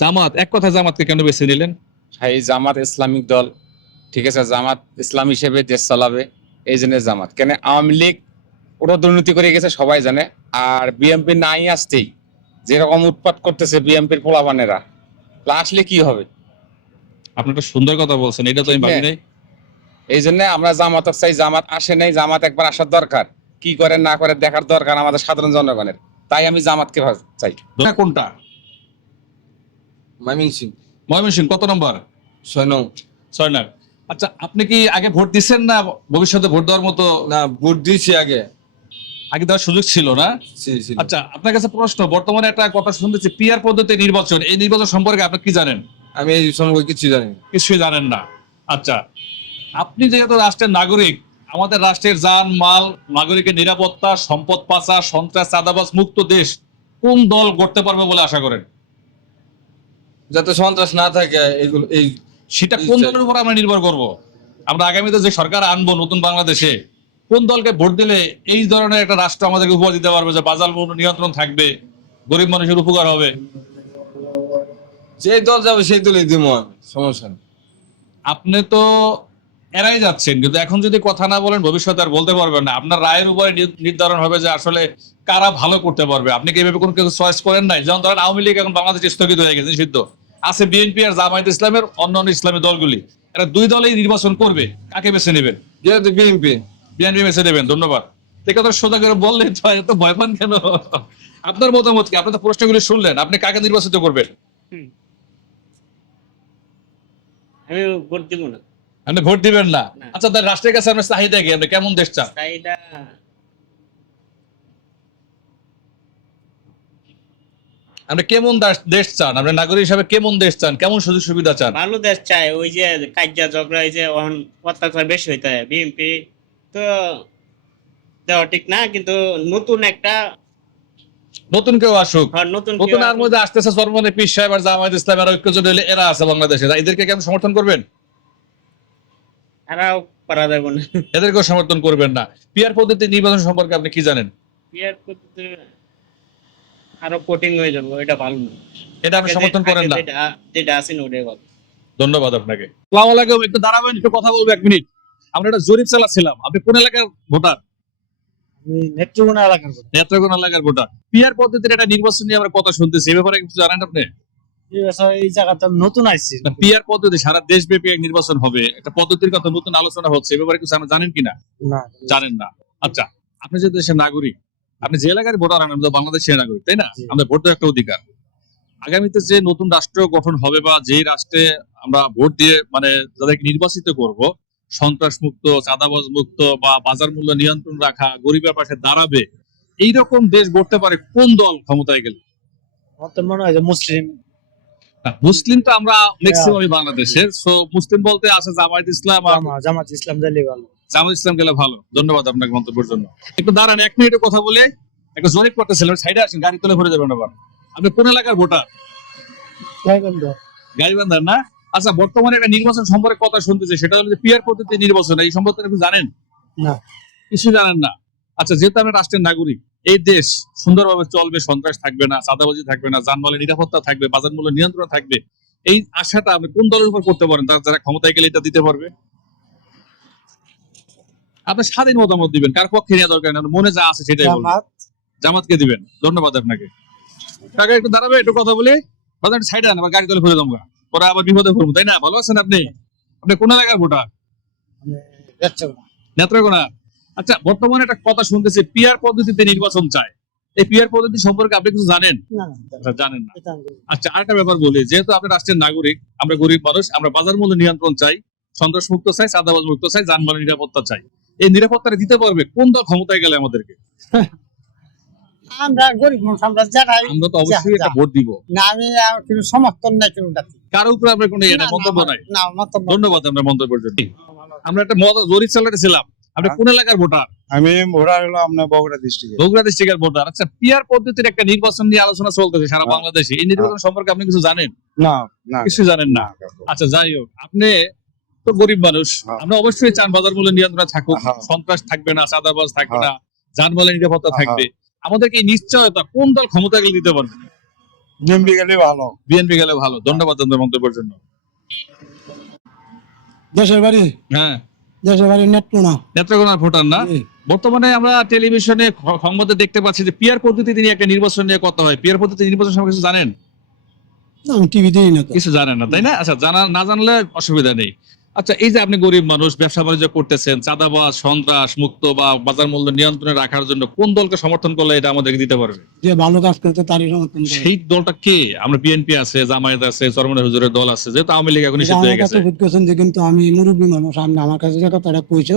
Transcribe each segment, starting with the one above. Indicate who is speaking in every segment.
Speaker 1: জামাত এক কথা জামাতকে কেন বেছে নিলেন?
Speaker 2: এই জামাত ইসলামিক দল। ঠিক আছে জামাত ইসলাম হিসেবে দেশ চালাবে এই জন্য জামাত। কেন আওয়ামী লীগ ওরা দুর্নীতি করে গেছে সবাই জানে। আর বিএমপি নাই আসতেই যেরকম উৎপাত করতেছে বিএমপির পোলাবানেরা আসলে কি হবে?
Speaker 1: আপনি একটা সুন্দর কথা বলছেন এটা তো আমি ভাবি নাই।
Speaker 2: এই জন্য আমরা জামাত চাই জামাত আসে নাই জামাত একবার আসার দরকার। কি করে না করে দেখার দরকার আমাদের সাধারণ জনগণের। তাই আমি জামাতকে চাই।
Speaker 1: কোনটা?
Speaker 3: মাইমিন সিং
Speaker 1: ময়মনসিং কত নম্বর?
Speaker 3: ছয় নং।
Speaker 1: ছয় লাখ আচ্ছা আপনি কি আগে ভোট দিচ্ছেন না ভবিষ্যতে ভোট দেওয়ার মতো?
Speaker 3: না ভোট দিয়েছি আগে।
Speaker 1: আগে দেওয়ার সুযোগ ছিল না। আচ্ছা আপনার কাছে প্রশ্ন বর্তমানে একটা কথা শুনতেছি পিয়ার পদ্ধতি নির্বাচন এই নির্বাচন সম্পর্কে আপনি কি জানেন?
Speaker 3: আমি এই সম্পর্কে কিছু জানি
Speaker 1: কিছুই জানেন না। আচ্ছা আপনি যেহেতু রাষ্ট্রের নাগরিক আমাদের রাষ্ট্রের যান মাল নাগরিকের নিরাপত্তা সম্পদ পাচার সন্ত্রাস চাঁদাবাজ মুক্ত দেশ কোন দল করতে পারবে বলে আশা করেন?
Speaker 3: যাতে সন্ত্রাস না থাকে এগুলো এই
Speaker 1: সেটা কোন দলের উপর আমরা নির্ভর করব? আমরা আগামীতে যে সরকার আনব নতুন বাংলাদেশে কোন দলকে ভোট দিলে এই ধরনের একটা রাষ্ট্র আমাদেরকে উপহার দিতে পারবে যে বাজার মূল্য নিয়ন্ত্রণ থাকবে গরিব মানুষের উপকার হবে?
Speaker 3: যে দল যাবে সেই দলই দিব আমি সমস্যা নেই।
Speaker 1: আপনি তো এড়াই যাচ্ছেন, কিন্তু এখন যদি কথা না বলেন ভবিষ্যতে আর বলতে পারবেন না। আপনার রায়ের উপরে নির্ধারণ হবে যে আসলে কারা ভালো করতে পারবে। আপনি কি এভাবে কোনো কিছু চয়েস করেন নাই? যেমন ধরেন আওয়ামী লীগ এখন বাংলাদেশ স্থগিত হয়ে গেছে সিদ্ধ আছে বিএনপি আর জামায়াত ইসলামের অন্য অন্য ইসলামী দলগুলি। এরা দুই দলেই নির্বাচন করবে। কাকে বেছে নেবেন?
Speaker 3: বিএনপি।
Speaker 1: বিএনপি বেছে নেবেন, ধন্যবাদ। কথা সোজা করে বললেন এত ভয় পান কেন? আপনার মতামত কি? আপনি তো প্রশ্নগুলি শুনলেন, আপনি কাকে নির্বাচিত করবেন?
Speaker 4: আমি না।
Speaker 1: আপনি ভোট দিবেন না। আচ্ছা তাহলে রাষ্ট্রের কাছে আপনার চাহিদা কি? আপনি কেমন দেশ চান?
Speaker 4: চাহিদা
Speaker 1: আপনি কেমন দেশ চান? আপনি নাগরিক হিসাবে কেমন দেশ চান? কেমন সুযোগ সুবিধা চান?
Speaker 4: ভালো দেশ চায় ওই যে কাজ্যা ঝগড়া এই যে অহন অত্যাচার বেশি হইতে হয়। বিএনপি তো দেওয়া ঠিক না কিন্তু নতুন একটা
Speaker 1: নতুন কেউ আসুক।
Speaker 4: হ্যাঁ, নতুন
Speaker 1: নতুন আর মধ্যে আসতেছে সর্বনে পীর সাহেব আর জামায়াত ইসলাম আর ঐক্য জোট হলে এরা আছে বাংলাদেশে। এদেরকে কেমন সমর্থন করবেন?
Speaker 4: তারাও পারা যাবে না
Speaker 1: এদেরকেও সমর্থন করবেন না। পিয়ার পদ্ধতি নির্বাচন সম্পর্কে আপনি কি জানেন?
Speaker 4: করতে আরও কঠিন হয়ে যাবে এটা ভালো না।
Speaker 1: এটা আপনি সমর্থন করেন না।
Speaker 4: যেটা যেটা আছে না ওটাই ভালো।
Speaker 1: ধন্যবাদ আপনাকে। সালাম আলাইকুম একটু দাঁড়াবেন একটু কথা বলব এক মিনিট। আমরা একটা জরিপ চালাচ্ছিলাম। আপনি কোন এলাকার ভোটার?
Speaker 5: নেত্রকোনা এলাকার।
Speaker 1: নেত্রকোনা এলাকার ভোটার। পিয়ার পদ্ধতির একটা নির্বাচন নিয়ে আমরা কথা শুনতেছি এ ব্যাপারে কিছু জানেন আপনি?
Speaker 5: এই জায়গাতে নতুন আসছি
Speaker 1: পিয়ার পদ্ধতি সারা দেশব্যাপী এক নির্বাচন হবে একটা পদ্ধতির কথা নতুন আলোচনা হচ্ছে এ ব্যাপারে কিছু জানেন কিনা?
Speaker 5: না।
Speaker 1: জানেন না। আচ্ছা আপনি যে দেশের নাগরিক আপনি যে এলাকার ভোটার আমরা তো বাংলাদেশের নাগরিক তাই না? আমাদের ভোট একটা অধিকার। আগামীতে যে নতুন রাষ্ট্র গঠন হবে বা যে রাষ্ট্রে আমরা ভোট দিয়ে মানে যাদেরকে নির্বাচিত করব সন্ত্রাস মুক্ত চাঁদাবাজ মুক্ত বা বাজার মূল্য নিয়ন্ত্রণ রাখা গরিবের পাশে দাঁড়াবে এইরকম দেশ গড়তে পারে কোন দল ক্ষমতায় গেলে?
Speaker 5: আমার তো মনে হয় যে মুসলিম
Speaker 1: মুসলিম তো আমরা ম্যাক্সিমামই বাংলাদেশের সো মুসলিম বলতে আছে জামায়াত ইসলাম আর
Speaker 5: জামা জামাত ইসলাম জালি ভালো।
Speaker 1: জামাত ইসলাম গেলে ভালো। ধন্যবাদ আপনাকে মন্তব্যের জন্য। একটু দাঁড়ান এক মিনিটের কথা বলে। একটা জরিপ করতেছিলাম সাইডে আসেন গাড়ি তুলে ভরে যাবেন আবার। আপনি কোন এলাকার ভোটার?
Speaker 5: গাইবান্ধ।
Speaker 1: গাইবান্ধার না? আচ্ছা বর্তমানে একটা নির্বাচন সম্পর্কে কথা শুনতেছে সেটা হলো যে পিয়ার পদ্ধতি নির্বাচন এই সম্পর্কে আপনি জানেন?
Speaker 5: না।
Speaker 1: কিছু জানেন না। আচ্ছা যেহেতু আমরা রাষ্ট্রের নাগরিক এই দেশ সুন্দরভাবে চলবে সন্ত্রাস থাকবে না চাঁদাবাজি থাকবে না যানবাহনের নিরাপত্তা থাকবে বাজার মূল্য নিয়ন্ত্রণ থাকবে। এই আশাটা আপনি কোন দলের উপর করতে পারেন? তারা যারা ক্ষমতায় গেলে এটা দিতে পারবে? আপনি স্বাধীন মতামত দিবেন কার পক্ষে নেওয়া দরকার না মনে যা আছে সেটাই বলবেন জামাতকে দিবেন ধন্যবাদ আপনাকে। কাকা একটু দাঁড়াবে একটু কথা বলে? কথা সাইডে আন আবার গাড়ি তলে ঘুরে দমগা পরে আবার বিপদে পড়ব তাই না? ভালো আছেন আপনি? আপনি কোন এলাকার ভোটার?
Speaker 5: নেত্রকোনা।
Speaker 1: আচ্ছা বর্তমানে একটা কথা শুনতেছি পিয়ার পদ্ধতিতে নির্বাচন চায়। এই পিয়ার পদ্ধতি সম্পর্কে আপনি কিছু জানেন? আচ্ছা, জানেন না। আচ্ছা আরেকটা ব্যাপার বলি যেহেতু আপনি রাষ্ট্রের নাগরিক আমরা গরিব মানুষ আমরা বাজার মূল্য নিয়ন্ত্রণ চাই সন্ত্রাস মুক্ত চাই চাঁদাবাজ মুক্ত চাই যানবাহনের নিরাপত্তা চাই। এই নিরাপত্তাটা দিতে পারবে কোন দল ক্ষমতায় গেলে আমাদেরকে?
Speaker 5: আমরা গরিব মানুষ আমরা জানাই
Speaker 1: আমরা তো অবশ্যই একটা। ভোট দিব।
Speaker 5: না আমি আর কোনো সমর্থন নাই কোনো
Speaker 1: কারও উপরে আপনার কোনো মন্তব্য নাই? ধন্যবাদ আপনার মন্তব্যের জন্য। আমরা একটা মত জরিপ চালাতেছিলাম। আপনি কোন এলাকার ভোটার?
Speaker 6: আমি ভোটার হলো আপনার বগুড়া ডিস্ট্রিক্টে
Speaker 1: বগুড়া ডিস্ট্রিক্টের ভোটার। আচ্ছা পিয়ার পদ্ধতির একটা নির্বাচন নিয়ে আলোচনা চলতেছে সারা
Speaker 6: হ্যাঁ।
Speaker 1: বাংলাদেশে। এই নির্বাচন সম্পর্কে আপনি কিছু জানেন?
Speaker 6: না না।
Speaker 1: কিছু জানেন না? আচ্ছা যাই হোক আপনি তো গরিব মানুষ।
Speaker 6: হ্যাঁ।
Speaker 1: আমরা অবশ্যই চান বাজার মূল্য নিয়ন্ত্রণ থাকুক।
Speaker 6: হ্যাঁ।
Speaker 1: সন্ত্রাস থাকবে না চাঁদাবাজ থাকবে
Speaker 6: হ্যাঁ।
Speaker 1: না যানবাহনের নিরাপত্তা থাকবে। আমাদেরকে এই নিশ্চয়তা কোন দল ক্ষমতা গেলে দিতে পারবে?
Speaker 6: বিএমপি গেলে ভালো।
Speaker 1: বিএনপি গেলে ভালো। ধন্যবাদ আপনার মন্তব্যের জন্য।
Speaker 5: দেশের বাড়ি?
Speaker 1: হ্যাঁ।
Speaker 5: দেশের বাড়ি
Speaker 1: ভোটার না। বর্তমানে আমরা টেলিভিশনে সংবাদে দেখতে পাচ্ছি যে পিয়ার পদ্ধতিতে নিয়ে একটা নির্বাচন নিয়ে কথা হয়। পিয়ার পদ্ধতি নির্বাচন সম্পর্কে কিছু জানেন?
Speaker 5: আমি টিভি না
Speaker 1: কিছু জানেন না তাই না? আচ্ছা জানা না জানলে অসুবিধা নেই। আচ্ছা এই যে আপনি গরিব মানুষ ব্যবসা বাণিজ্য করতেছেন চাঁদাবাজ সন্ত্রাস মুক্ত বা বাজার মূল্য নিয়ন্ত্রণে রাখার জন্য কোন দলকে সমর্থন করলে এটা আমাদেরকে দিতে পারবে?
Speaker 5: যে ভালো কাজ করতে তারই সমর্থন
Speaker 1: সেই দলটা কে? আমরা বিএনপি আছে জামায়াত আছে চরমনের হুজুরের দল আছে যেহেতু আওয়ামী লীগ এখন নিষিদ্ধ হয়ে গেছে।
Speaker 5: যে কিন্তু আমি মুরব্বী মানুষ আমি আমার কাছে যে কথাটা কইছে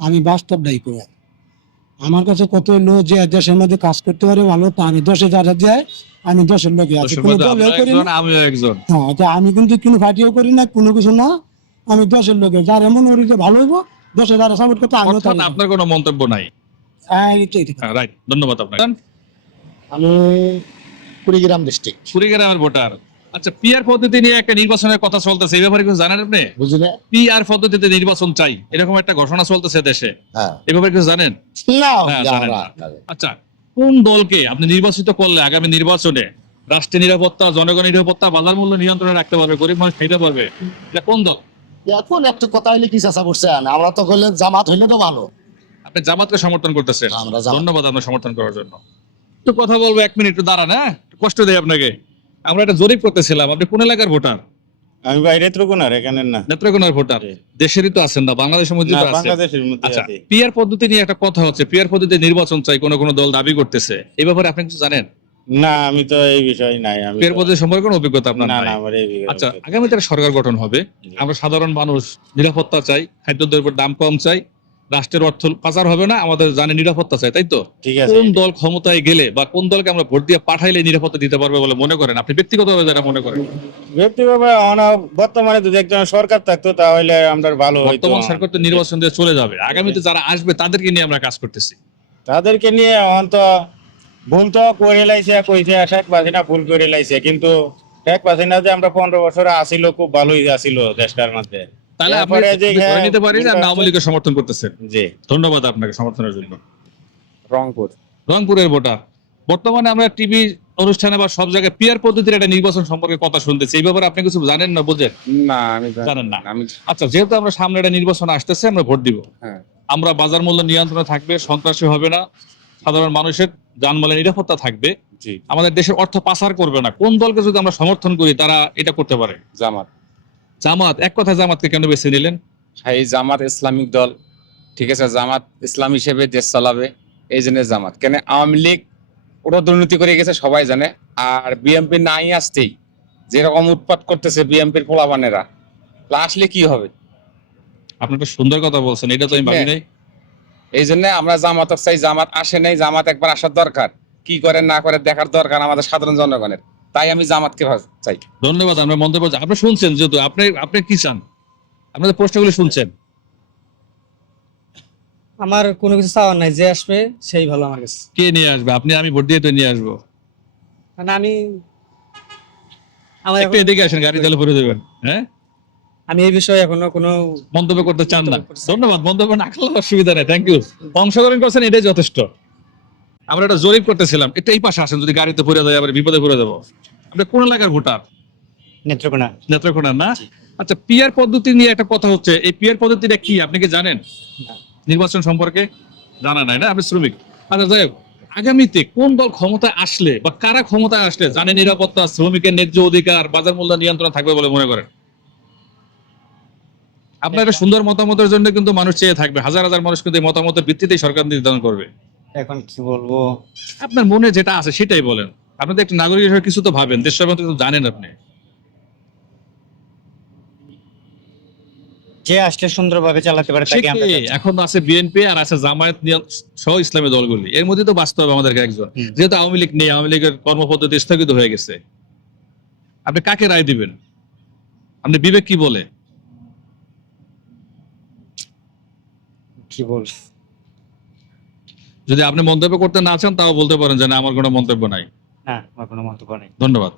Speaker 5: আমি বাস্তবটাই করি আমার কাছে কত লোক যে দেশের মধ্যে কাজ করতে পারে ভালো তার দশে যারা যায় আমি দশের লোকে আছি।
Speaker 1: একজন
Speaker 5: হ্যাঁ আমি কিন্তু কোনো পার্টিও করি না কোনো কিছু না। আমি দশের লোকে যার এমন যে ভালো হইব দশে যারা সাপোর্ট করতে
Speaker 1: অর্থাৎ
Speaker 5: তাই
Speaker 1: আপনার কোনো মন্তব্য নাই?
Speaker 5: হ্যাঁ এইটাই
Speaker 1: রাইট ধন্যবাদ আপনাকে।
Speaker 7: আমি কুড়িগ্রাম ডিস্ট্রিক্ট
Speaker 1: কুড়িগ্রামের ভোটার। আচ্ছা পিআর পদ্ধতি নিয়ে একটা নির্বাচনের কথা চলতেছে এই ব্যাপারে কিছু জানেন আপনি?
Speaker 7: বুঝলে
Speaker 1: পিআর পদ্ধতিতে নির্বাচন চাই এরকম একটা ঘোষণা চলতেছে দেশে।
Speaker 7: হ্যাঁ।
Speaker 1: এই ব্যাপারে কিছু জানেন?
Speaker 7: না
Speaker 1: হ্যাঁ। আচ্ছা কোন দলকে আপনি নির্বাচিত করলে আগামী নির্বাচনে রাষ্ট্রীয় নিরাপত্তা জনগণের নিরাপত্তা বাজার মূল্য নিয়ন্ত্রণে রাখতে পারবে গরিব মানুষ খাইতে পারবে? এটা কোন দল?
Speaker 7: এখন একটা কথা হইলে কি চাষা করছেন? আমরা তো করলে জামাত হইলে তো ভালো।
Speaker 1: আপনি জামাতকে সমর্থন করতেছেন।
Speaker 7: আমরা
Speaker 1: ধন্যবাদ আপনার সমর্থন করার জন্য। একটু কথা বলব এক মিনিট একটু দাঁড়ান হ্যাঁ? কষ্ট দেয় আপনাকে। আমরা একটা জরিপ করতেছিলাম আপনি কোন এলাকার ভোটার?
Speaker 8: আমি বাইরে ত্রিকোণার এখানে না।
Speaker 1: নেত্রকোনার ভোটার। দেশেরই তো আছেন না বাংলাদেশের মধ্যে তো আছেন। আচ্ছা পিয়ার পদ্ধতি নিয়ে একটা কথা হচ্ছে। পিয়ার পদ্ধতি নির্বাচন চাই কোন কোন দল দাবি করতেছে। এই ব্যাপারে আপনি কিছু জানেন?
Speaker 8: না আমি তো এই বিষয় নাই আমি তো-
Speaker 1: পদ্ধতি সম্পর্কে কোনো অভিজ্ঞতা আপনার
Speaker 8: না না আমার এই
Speaker 1: আচ্ছা আগামীতে একটা সরকার গঠন হবে। আমরা সাধারণ মানুষ নিরাপত্তা চাই খাদ্যদ্রব্যের দাম কম চাই রাষ্ট্রের অর্থ পাচার হবে না আমাদের জানে নিরাপত্তা চাই তাই তো?
Speaker 8: ঠিক আছে।
Speaker 1: কোন দল ক্ষমতায় গেলে বা কোন দলকে আমরা ভোট দিয়ে পাঠাইলে নিরাপত্তা দিতে পারবে বলে মনে করেন? আপনি ব্যক্তিগতভাবে যেটা মনে করেন।
Speaker 8: ব্যক্তিগত অনা- বর্তমানে যদি একজন সরকার থাকতো তাহলে আমরা ভালো
Speaker 1: বর্তমান সরকার তো নির্বাচন দিয়ে চলে যাবে। আগামীতে যারা আসবে তাদেরকে নিয়ে আমরা কাজ করতেছি।
Speaker 8: তাদেরকে নিয়ে অন্ত ভুল তো করে লাইছে কইছে শেখ হাসিনা ভুল করে লাইছে কিন্তু শেখ হাসিনা যে আমরা পনেরো বছরে আসিল খুব ভালোই আসিল দেশটার মধ্যে
Speaker 1: তাহলে আপনি
Speaker 8: হ্যাঁ,
Speaker 1: নিতে পারি যে আপনি আওয়ামী লীগের সমর্থন করতেছেন।
Speaker 8: জি।
Speaker 1: ধন্যবাদ আপনাকে সমর্থনের জন্য।
Speaker 2: রংপুর।
Speaker 1: রংপুরের ভোটার। বর্তমানে আমরা টিভি অনুষ্ঠানে বা সব জায়গায় পিয়ার পদ্ধতির একটা নির্বাচন সম্পর্কে কথা শুনতেছি। এই ব্যাপারে আপনি কিছু জানেন না বুঝেন?
Speaker 2: না আমি
Speaker 1: জানেন না।
Speaker 2: আমি
Speaker 1: আচ্ছা যেহেতু আমরা সামনে একটা নির্বাচন আসতেছে আমরা ভোট দিব।
Speaker 2: হ্যাঁ।
Speaker 1: আমরা বাজার মূল্য নিয়ন্ত্রণে থাকবে সন্ত্রাসী হবে না। সাধারণ মানুষের যানবাহনের নিরাপত্তা থাকবে। আমাদের দেশের অর্থ পাচার করবে না। কোন দলকে যদি আমরা সমর্থন করি তারা এটা করতে পারে?
Speaker 2: জামাত।
Speaker 1: জামাত এক কথা জামাতকে কেন বেছে নিলেন?
Speaker 2: এই জামাত ইসলামিক দল ঠিক আছে জামাত ইসলাম হিসেবে দেশ চালাবে এই জন্য জামাত। কেন আওয়ামী লীগ ওরা দুর্নীতি করে গেছে সবাই জানে। আর বিএমপি নাই আসতেই যেরকম উৎপাত করতেছে বিএমপির পোলাবানেরা আসলে কি হবে?
Speaker 1: আপনি একটা সুন্দর কথা বলছেন এটা তো আমি ভাবি নাই।
Speaker 2: এই জন্য আমরা জামাত চাই জামাত আসে নাই জামাত একবার আসার দরকার। কি করে না করে দেখার দরকার আমাদের সাধারণ জনগণের। তাই আমি জামাতকে চাই।
Speaker 1: ধন্যবাদ আমরা মন্তব্য আপনি শুনছেন যেহেতু আপনি আপনি কি চান? আপনাদের প্রশ্নগুলো শুনছেন।
Speaker 9: আমার কোনো কিছু চাওয়ার নাই যে আসবে সেই ভালো আমার কাছে।
Speaker 1: কে নিয়ে আসবে? আপনি আমি ভোট দিয়ে তো নিয়ে আসব।
Speaker 9: মানে আমি আমার
Speaker 1: একটু এদিকে আসেন গাড়ি তাহলে ভরে দেবেন। হ্যাঁ?
Speaker 9: আমি এই বিষয়ে এখনও কোনো
Speaker 1: মন্তব্য করতে চান না। ধন্যবাদ মন্তব্য না করলে অসুবিধা নেই থ্যাংক ইউ অংশগ্রহণ করছেন এটাই যথেষ্ট। আমরা একটা জরিপ করতেছিলাম একটু এই পাশে আসেন যদি গাড়িতে পড়ে যায় আবার বিপদে পড়ে যাব। আপনি কোন এলাকার ভোটার?
Speaker 4: নেত্রকোনা।
Speaker 1: নেত্রকোনার না? আচ্ছা পিয়ার পদ্ধতি নিয়ে একটা কথা হচ্ছে এই পিয়ার পদ্ধতিটা কি আপনি কি জানেন? নির্বাচন সম্পর্কে জানা নাই না আপনি শ্রমিক। আচ্ছা যাই হোক, আগামীতে কোন দল ক্ষমতায় আসলে বা কারা ক্ষমতায় আসলে জানে নিরাপত্তা শ্রমিকের ন্যায্য অধিকার বাজার মূল্য নিয়ন্ত্রণ থাকবে বলে মনে করেন? আপনার একটা সুন্দর মতামতের জন্য কিন্তু মানুষ চেয়ে থাকবে। হাজার হাজার মানুষ কিন্তু এই মতামতের ভিত্তিতেই সরকার নির্ধারণ করবে।
Speaker 4: এখন কি বলব?
Speaker 1: আপনার মনে যেটা আছে সেটাই বলেন। আপনি তো একটা নাগরিক হিসেবে কিছু তো ভাবেন দেশ সম্বন্ধে তো জানেন আপনি।
Speaker 4: যে আসলে সুন্দরভাবে চালাতে পারে তাকে আমরা।
Speaker 1: এখন আছে বিএনপি আর আছে জামায়াত সহ ইসলামী দলগুলি। এর মধ্যে তো বাস্তব আমাদেরকে একজন। যেহেতু আওয়ামী লীগ নেই আওয়ামী লীগের কর্মপদ্ধতি স্থগিত হয়ে গেছে। আপনি কাকে রায় দিবেন? আপনি বিবেক কি বলে?
Speaker 4: কি বল
Speaker 1: যদি আপনি মন্তব্য করতে না চান তাও বলতে পারেন যে না আমার কোনো মন্তব্য নাই।
Speaker 4: হ্যাঁ আমার কোনো মন্তব্য নেই।
Speaker 1: ধন্যবাদ।